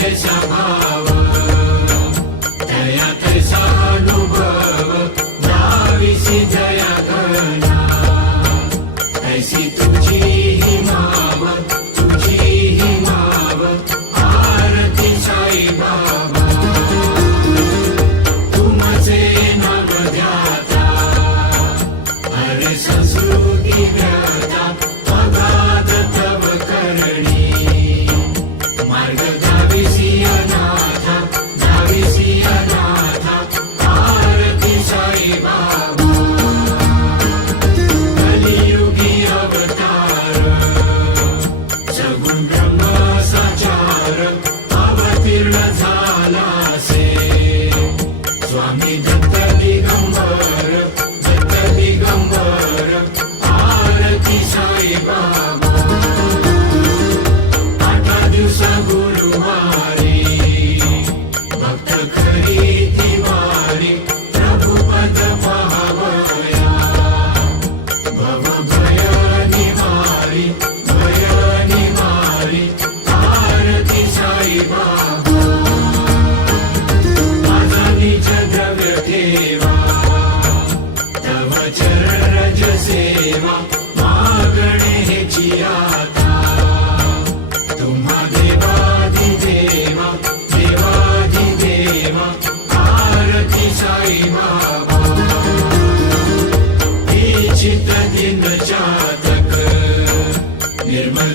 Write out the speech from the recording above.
जैसा भाव दया तैसा अनुभव जाविसी दया घना ऐसी तुझी ही माव आरती साई बाबा तुमचे नाम ध्याता हरे संस्कृती व्याता अगाध तव करणी मार्ग जाविसी अनाथा आरती साई बाबा कलियुगी अवतार सगुण ब्रह्म साचार अवतीर्ण झालासे स्वामी दत्त दिगंबर आरती साई बाबा 8 दिवस गुरुवारी भक्त खरी तिवारी प्रभुपद महावया भव भय निवारी आरती साई बाबा माझा निज द्रव्य ठेवा तव चरण रज सेवा मागणे हेची आता तुम्हा देवाधिदेवा आरती साई बाबा चित्त दिन चातक निर्मल